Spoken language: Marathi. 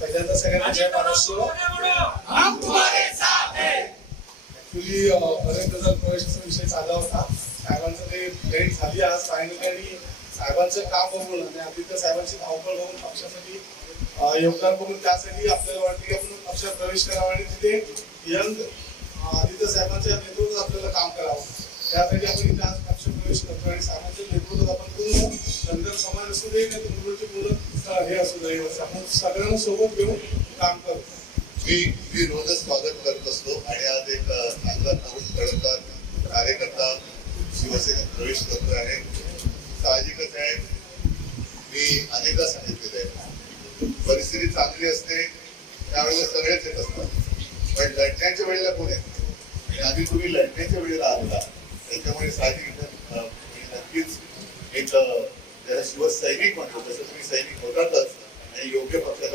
पहिल्यांदा सगळ्यांना जय ऍक्च्युली बरेच जण प्रवेशाचा विषय चालला होता साहेबांचं ते भेट झाली आज फायनली आणि साहेबांचं काम बघून आणि आदित्य साहेबांची धावपळ बघून पक्षासाठी योगदान बघून त्यासाठी आपल्याला वाटतं की आपण पक्षात प्रवेश करावा आणि तिथे यंग आदित्य साहेबांच्या नेतृत्वात आपल्याला काम करावं. त्यासाठी आपण इथे आज पक्ष प्रवेश करतो आणि आपण पूर्ण समाज असू दे का तर मुलं हे असू दे आपण सगळ्यांना सोबत घेऊन काम करतो. मी मी रोजच स्वागत करत असतो आणि आज एक चांगला तरुण तडफदार कार्यकर्ता शिवसेनेत प्रवेश करतो आहे. साहजिकच आहे. मी अनेकदा सांगितलेलं आहे. परिस्थिती चांगली असते त्यावेळेला सगळेच येत असतात. पण लढण्याच्या वेळेला कोण येत आणि आधी तुम्ही लढण्याच्या वेळेला आला त्याच्यामुळे साहजिक नक्कीच एक त्याला शिवसैनिक म्हणतो तसं तुम्ही सैनिक होतातच आणि योग्य पक्षात